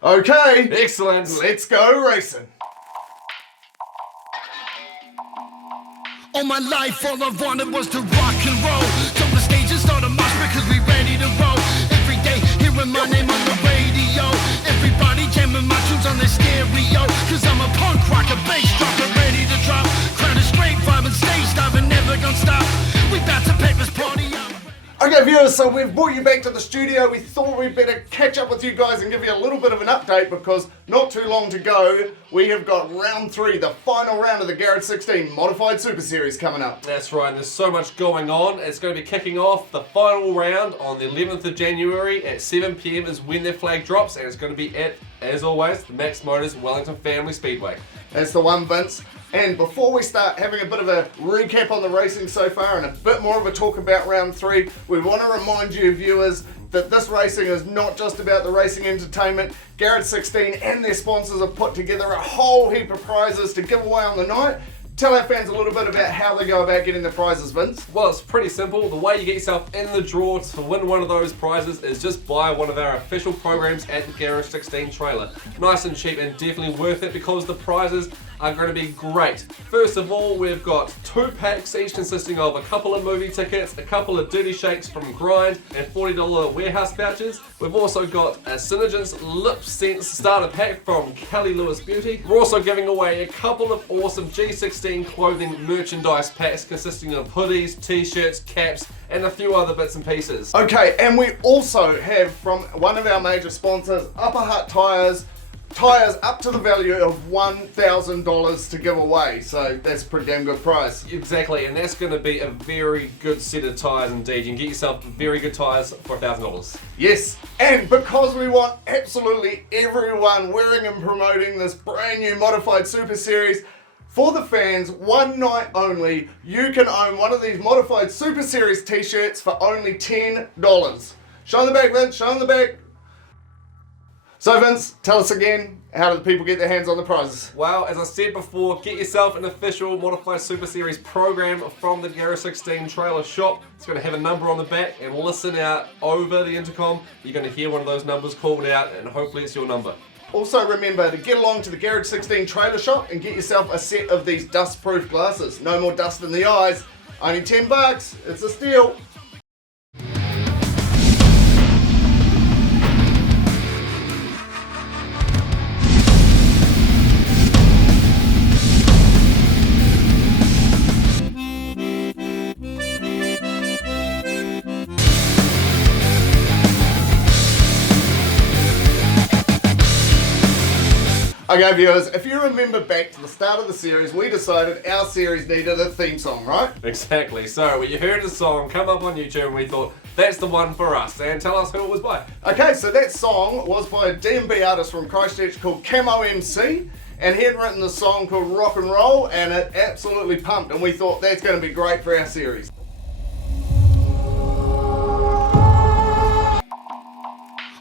Okay, Excellent. let's go racing. All my life, all I wanted was to rock and roll. Jump the stage and start a march because we ready to roll. Every day, hearing my name on the radio. Everybody jamming my tunes on their stereo. Cause I'm a punk rocker, bass dropper, ready to drop. Crowd is straight, vibing, stage diving, never gonna stop. We bout to pack this party up. Okay viewers, so we've brought you back to the studio. We thought we'd better catch up with you guys and give you a little bit of an update because not too long to go, we have got round 3, the final round of the Garage16 Modified Super Series coming up. That's right, and there's so much going on. It's going to be kicking off the final round on the 11th of January at 7 PM is when their flag drops, and it's going to be at, as always, the Max Motors Wellington Family Speedway. That's the one, Vince. And before we start having a bit of a recap on the racing so far and a bit more of a talk about round 3, we want to remind you viewers that this racing is not just about the racing entertainment. Garage16 and their sponsors have put together a whole heap of prizes to give away on the night. Tell our fans a little bit about how they go about getting the prizes, Vince. Well, it's pretty simple. The way you get yourself in the draw to win one of those prizes is just buy one of our official programs at the Garage16 trailer. Nice and cheap and definitely worth it because the prizes are going to be great. First of all, we've got 2 packs, each consisting of a couple of movie tickets, a couple of dirty shakes from Grind, and $40 warehouse vouchers. We've also got a Synergence Lip Sense starter pack from Kelly Lewis Beauty. We're also giving away a couple of awesome G16 clothing merchandise packs consisting of hoodies, t-shirts, caps, and a few other bits and pieces. Okay, and we also have from one of our major sponsors, Upper Hut Tires up to the value of $1,000 to give away, so that's a pretty damn good price. Exactly, and that's going to be a very good set of tyres indeed. You can get yourself very good tyres for $1,000. Yes, and because we want absolutely everyone wearing and promoting this brand new Modified Super Series, for the fans, one night only, you can own one of these Modified Super Series t-shirts for only $10. Show the back, Vince, show the back. So Vince, tell us again, how do the people get their hands on the prizes? Well, as I said before, get yourself an official Modified Super Series program from the Garage16 trailer shop. It's going to have a number on the back, and listen out over the intercom. You're going to hear one of those numbers called out, and hopefully it's your number. Also remember to get along to the Garage16 trailer shop and get yourself a set of these dust-proof glasses. No more dust in the eyes. Only $10, it's a steal. Okay viewers, if you remember back to the start of the series, we decided our series needed a theme song, right? Exactly, so when you heard the song come up on YouTube and we thought, that's the one for us, and tell us who it was by. Okay, so that song was by a D&B artist from Christchurch called Owens, and he had written the song called Rock and Roll, and it absolutely pumped, and we thought that's going to be great for our series.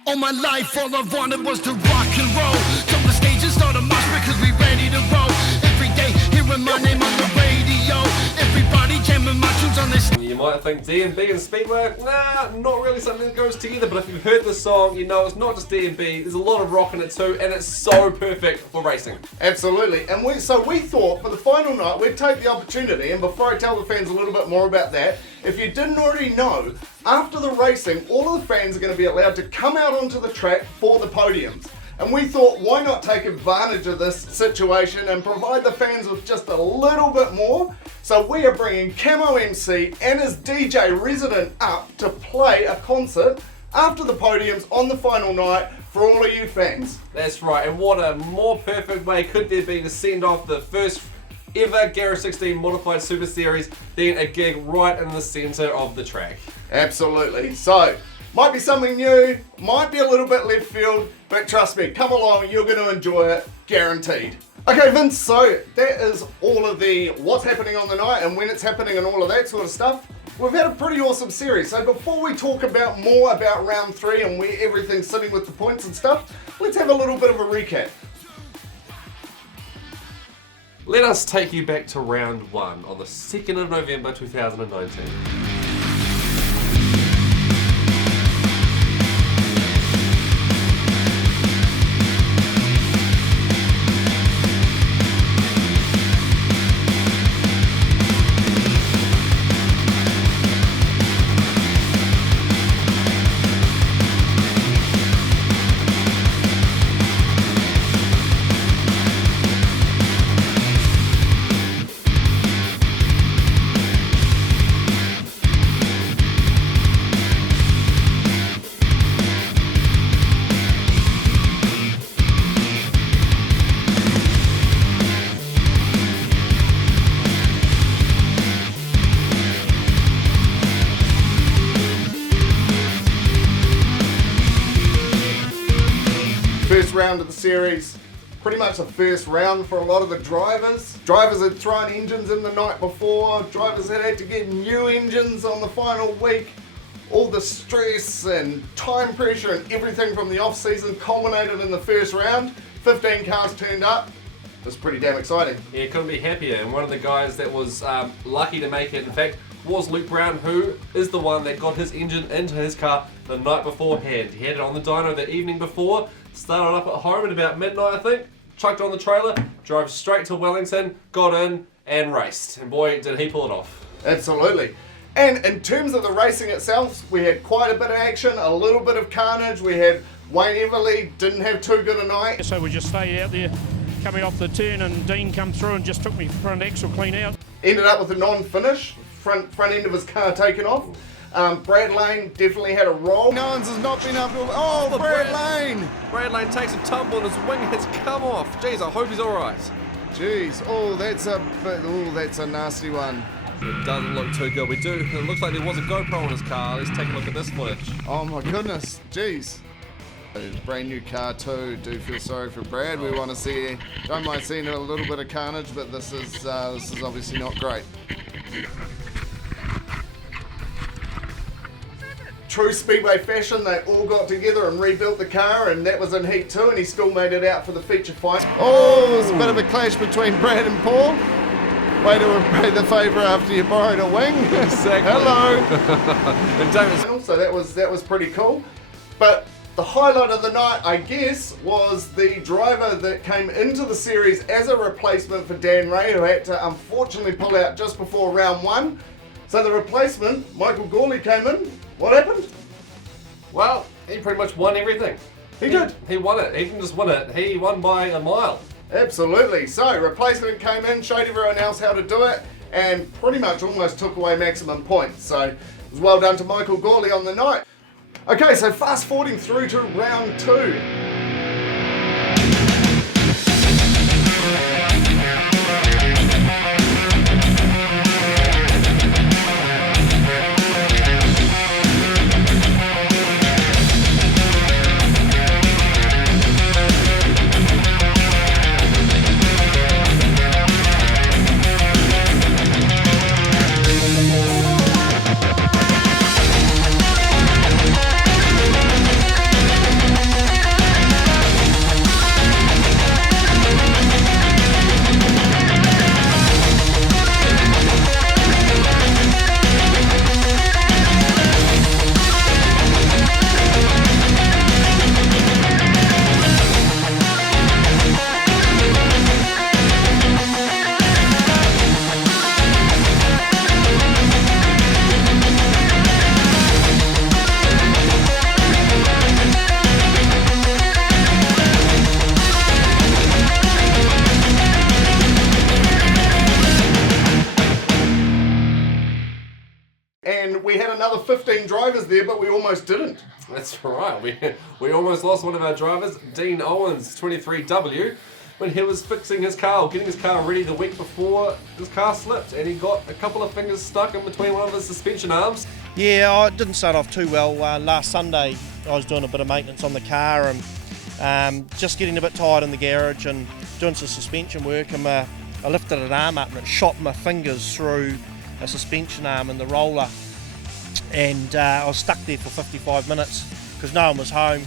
All my life, all I wanted was to rock and roll. Jump the stage and start a march because we ready to roll. Every day, hearing my name on the radio. Everybody jamming my tunes on this. You might think D&B and Speedway, nah, not really something that goes together, but if you've heard the song, you know it's not just D&B, there's a lot of rock in it too, and it's so perfect for racing. Absolutely, and we thought for the final night we'd take the opportunity, and before I tell the fans a little bit more about that, if you didn't already know, after the racing, all of the fans are going to be allowed to come out onto the track for the podiums. And we thought, why not take advantage of this situation and provide the fans with just a little bit more? So we are bringing Camo MC and his DJ resident up to play a concert after the podiums on the final night for all of you fans. That's right, and what a more perfect way could there be to send off the first ever Garage16 Modified Super Series than a gig right in the centre of the track. Absolutely. So, might be something new, might be a little bit left field, but trust me, come along, you're going to enjoy it, guaranteed. Okay Vince, so that is all of the what's happening on the night and when it's happening and all of that sort of stuff. We've had a pretty awesome series, so before we talk about more about round 3 and where everything's sitting with the points and stuff, let's have a little bit of a recap. Let us take you back to round 1 on the 2nd of November 2019. First round of the series, pretty much the first round for a lot of the drivers. Drivers had thrown engines in the night before, drivers had to get new engines on the final week. All the stress and time pressure and everything from the off-season culminated in the first round. 15 cars turned up. It was pretty damn exciting. Yeah, couldn't be happier. And one of the guys that was lucky to make it, in fact, was Luke Brown, who is the one that got his engine into his car the night beforehand. He had it on the dyno the evening before, started up at home at about midnight, I think, chucked on the trailer, drove straight to Wellington, got in and raced. And boy, did he pull it off. Absolutely. And in terms of the racing itself, we had quite a bit of action, a little bit of carnage. We had Wayne Everly, didn't have too good a night. So we just stayed out there coming off the turn, and Dean come through and just took me front axle clean out. Ended up with a non-finish, front end of his car taken off. Brad Lane definitely had a roll. Owens has not been able to... Oh, Brad Lane! Brad Lane takes a tumble and his wing has come off. Jeez, I hope he's alright. Jeez, that's a nasty one. It doesn't look too good. It looks like there was a GoPro in his car. Let's take a look at this footage. Oh my goodness, jeez. Brand new car too. Do feel sorry for Brad. We want to see, don't mind seeing a little bit of carnage, but this is obviously not great. True Speedway fashion, they all got together and rebuilt the car, and that was in Heat 2, and he still made it out for the feature fight. Oh, there's a bit of a clash between Brad and Paul. Way to have paid the favour after you borrowed a wing. Exactly. Hello. And Davis. So that was pretty cool. But the highlight of the night, I guess, was the driver that came into the series as a replacement for Dan Ray, who had to unfortunately pull out just before round one. So the replacement, Michael Cawley, came in. What happened? Well, he pretty much won everything. He did. He won it. He didn't just win it. He won by a mile. Absolutely. So replacement came in, showed everyone else how to do it, and pretty much almost took away maximum points. So it was well done to Michael Cawley on the night. Okay, so fast forwarding through to round two. And we had another 15 drivers there, but we almost didn't. That's right. We almost lost one of our drivers, Dean Owens, 23W, when he was fixing his car, or getting his car ready the week before. His car slipped and he got a couple of fingers stuck in between one of his suspension arms. Yeah, I didn't start off too well. Last Sunday I was doing a bit of maintenance on the car and just getting a bit tired in the garage and doing some suspension work, and I lifted an arm up and it shot my fingers through a suspension arm and the roller, and I was stuck there for 55 minutes because no one was home.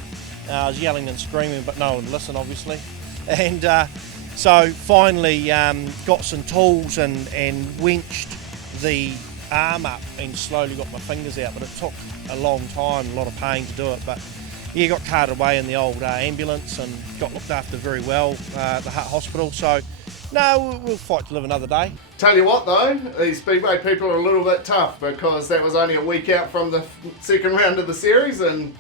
I was yelling and screaming, but no one would listen, obviously. And so finally got some tools and winched the arm up and slowly got my fingers out, but it took a long time, a lot of pain to do it. But yeah, got carted away in the old ambulance and got looked after very well at the Hutt Hospital. So no, we'll fight to live another day. Tell you what though, these Speedway people are a little bit tough, because that was only a week out from the second round of the series, and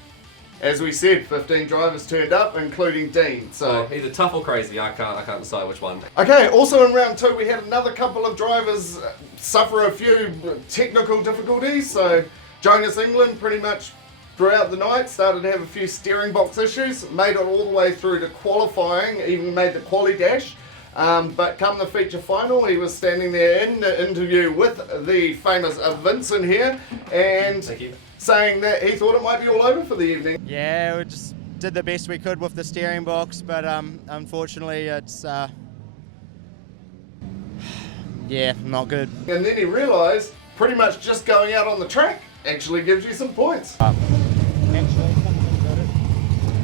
as we said, 15 drivers turned up, including Dean. So either tough or crazy. I can't decide which one. Okay, also in round two we had another couple of drivers suffer a few technical difficulties. So Jonas England pretty much throughout the night started to have a few steering box issues, made it all the way through to qualifying, even made the quali dash. But come the feature final, he was standing there in the interview with the famous Vincent here, and saying that he thought it might be all over for the evening. Yeah, we're just did the best we could with the steering box, but unfortunately it's yeah, not good. And then he realised pretty much just going out on the track actually gives you some points. How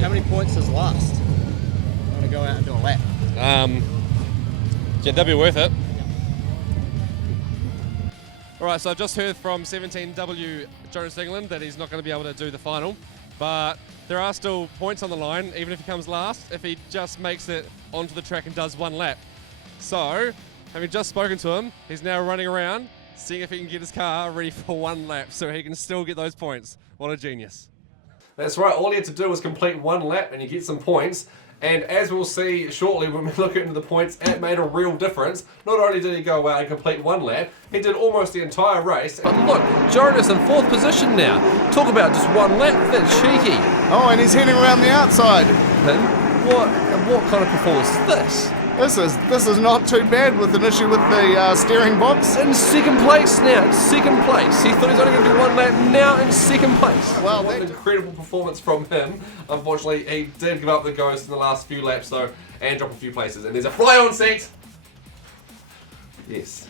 many points is last? I'm gonna go out and do a lap. Yeah, that'd be worth it. Alright, so I've just heard from 17W Jonas England that he's not going to be able to do the final, but there are still points on the line, even if he comes last, if he just makes it onto the track and does one lap. So, having just spoken to him, he's now running around, seeing if he can get his car ready for one lap so he can still get those points. What a genius. That's right, all he had to do was complete one lap and you get some points. And as we'll see shortly when we look into the points, it made a real difference. Not only did he go out and complete one lap, he did almost the entire race. But look, Jonas in 4th position now. Talk about just one lap, that's cheeky. Oh, and he's heading around the outside. And what kind of performance is this? This is not too bad with an issue with the steering box. In 2nd place now, 2nd place. He thought he was only going to do one lap, now in 2nd place. Well, what an incredible performance from him. Unfortunately, he did give up the ghost in the last few laps though, and drop a few places. And there's a fly-on seat. Yes.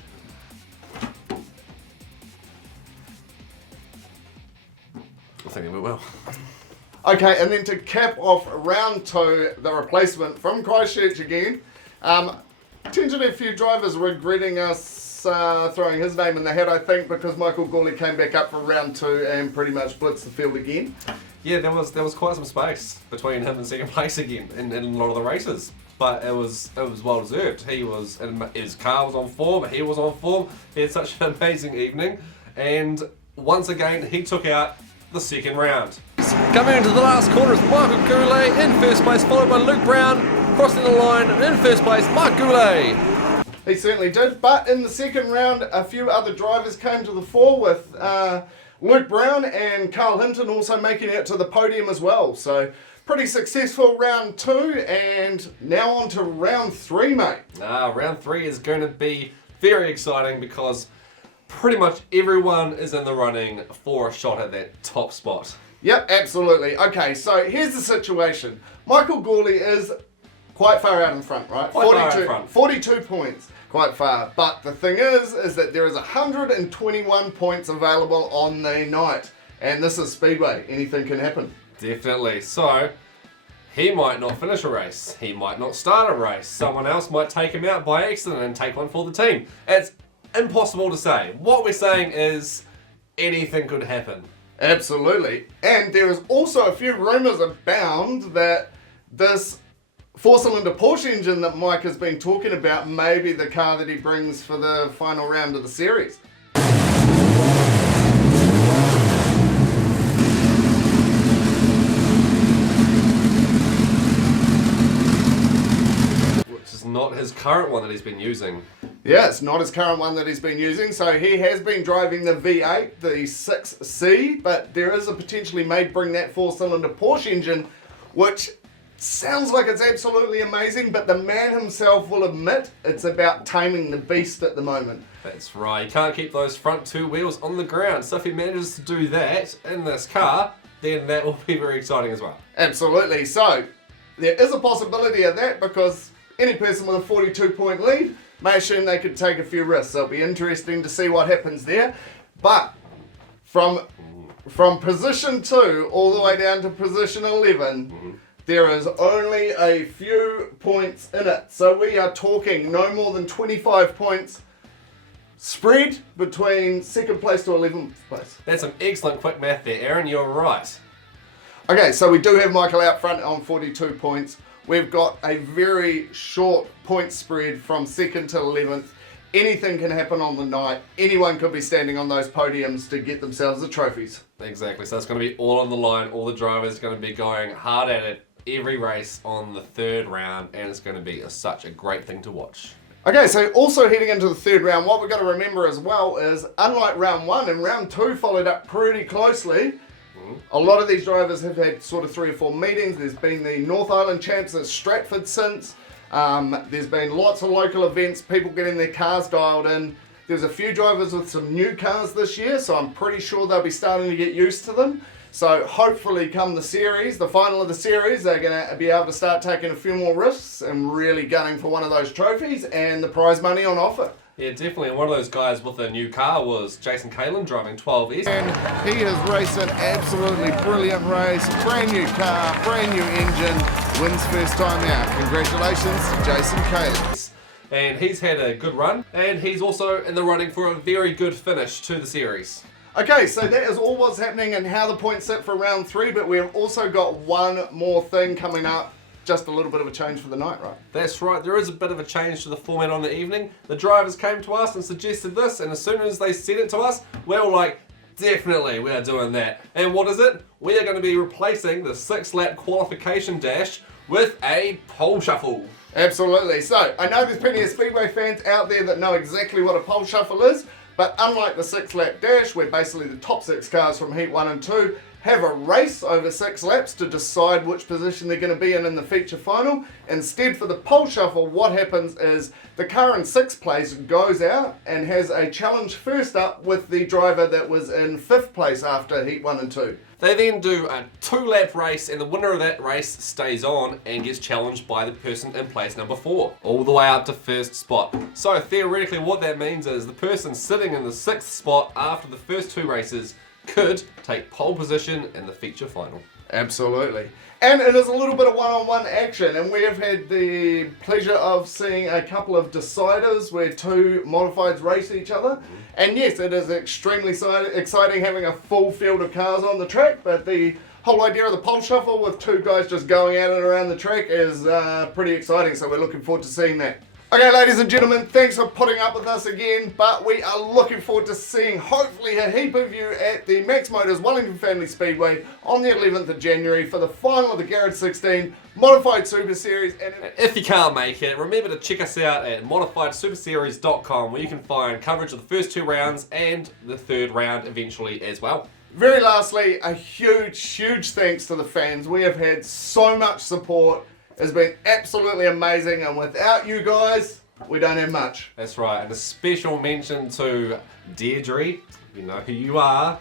I think it went well. Okay, and then to cap off round 2, the replacement from Christchurch again. Potentially a few drivers regretting us throwing his name in the hat, I think, because Michael Cawley came back up for round 2 and pretty much blitzed the field again. Yeah, there was quite some space between him and 2nd place again in a lot of the races, but it was well deserved. His car was on form, he was on form. He had such an amazing evening, and once again he took out the 2nd round. Coming into the last corner is Michael Cawley in 1st place, followed by Luke Brown. Crossing the line in 1st place, Mark Cawley. He certainly did, but in the 2nd round, a few other drivers came to the fore with Luke Brown and Carl Hinton also making it to the podium as well. So pretty successful round 2, and now on to round 3, mate. Round 3 is going to be very exciting because pretty much everyone is in the running for a shot at that top spot. Yep, absolutely. Okay, so here's the situation. Michael Cawley is quite far out in front, right? Quite far out in front. 42 points, quite far. But the thing is that there is 121 points available on the night. And this is Speedway. Anything can happen. Definitely. So, he might not finish a race. He might not start a race. Someone else might take him out by accident and take one for the team. It's impossible to say. What we're saying is anything could happen. Absolutely. And there is also a few rumours abound that this 4-cylinder Porsche engine that Mike has been talking about may be the car that he brings for the final round of the series. Which is not his current one that he's been using. Yeah, it's not his current one that he's been using, so he has been driving the V8, the 6C, but there is a potentially may bring that 4-cylinder Porsche engine, which sounds like it's absolutely amazing, but the man himself will admit it's about taming the beast at the moment. That's right, you can't keep those front 2 wheels on the ground, so if he manages to do that in this car, then that will be very exciting as well. Absolutely, so there is a possibility of that because any person with a 42-point lead may assume they could take a few risks, so it'll be interesting to see what happens there. But from position 2 all the way down to position 11, there is only a few points in it. So we are talking no more than 25 points spread between 2nd place to 11th place. That's some excellent quick math there, Aaron, you're right. Okay, so we do have Michael out front on 42 points. We've got a very short point spread from 2nd to 11th. Anything can happen on the night. Anyone could be standing on those podiums to get themselves the trophies. Exactly, so it's going to be all on the line. All the drivers are going to be going hard at it every race on the 3rd round, and it's going to be such a great thing to watch. Okay, so also heading into the 3rd round, what we've got to remember as well is, unlike round 1 and round 2 followed up pretty closely, a lot of these drivers have had sort of 3 or 4 meetings. There's been the North Island Champs at Stratford since. There's been lots of local events, people getting their cars dialed in. There's a few drivers with some new cars this year, so I'm pretty sure they'll be starting to get used to them. So hopefully come the series, the final of the series, they're going to be able to start taking a few more risks and really gunning for one of those trophies and the prize money on offer. Yeah, definitely. And one of those guys with a new car was Jason Cawley driving 12S. And he has raced an absolutely brilliant race, brand new car, brand new engine, wins first time out. Congratulations to Jason Cawley. And he's had a good run, and he's also in the running for a very good finish to the series. Okay, so that is all what's happening and how the points sit for round 3, but we've also got one more thing coming up. Just a little bit of a change for the night, right? That's right, there is a bit of a change to the format on the evening. The drivers came to us and suggested this, and as soon as they said it to us, we were like, definitely we are doing that. And what is it? We are going to be replacing the 6-lap qualification dash with a pole shuffle. Absolutely. So, I know there's plenty of Speedway fans out there that know exactly what a pole shuffle is, but unlike the 6-lap dash, where basically the top 6 cars from Heat 1 and 2 have a race over 6 laps to decide which position they're going to be in the feature final. Instead, for the pole shuffle, what happens is the car in 6th place goes out and has a challenge first up with the driver that was in 5th place after Heat 1 and 2. They then do a 2-lap race, and the winner of that race stays on and gets challenged by the person in place number 4, all the way up to 1st spot. So theoretically what that means is the person sitting in the 6th spot after the first 2 races could take pole position in the feature final. Absolutely. And it is a little bit of one-on-one action, and we have had the pleasure of seeing a couple of deciders where 2 modifieds race each other. And yes, it is extremely exciting having a full field of cars on the track, but the whole idea of the pole shuffle with 2 guys just going at it around the track is pretty exciting, so we're looking forward to seeing that. Okay, ladies and gentlemen, thanks for putting up with us again, but we are looking forward to seeing hopefully a heap of you at the Max Motors Wellington Family Speedway on the 11th of January for the final of the Garage16 Modified Super Series. And if you can't make it, remember to check us out at modifiedsuperseries.com, where you can find coverage of the first 2 rounds and the 3rd round eventually as well. Very lastly, a huge thanks to the fans. We have had so much support. It's been absolutely amazing, and without you guys, we don't have much. That's right, and a special mention to Deirdre, you know who you are,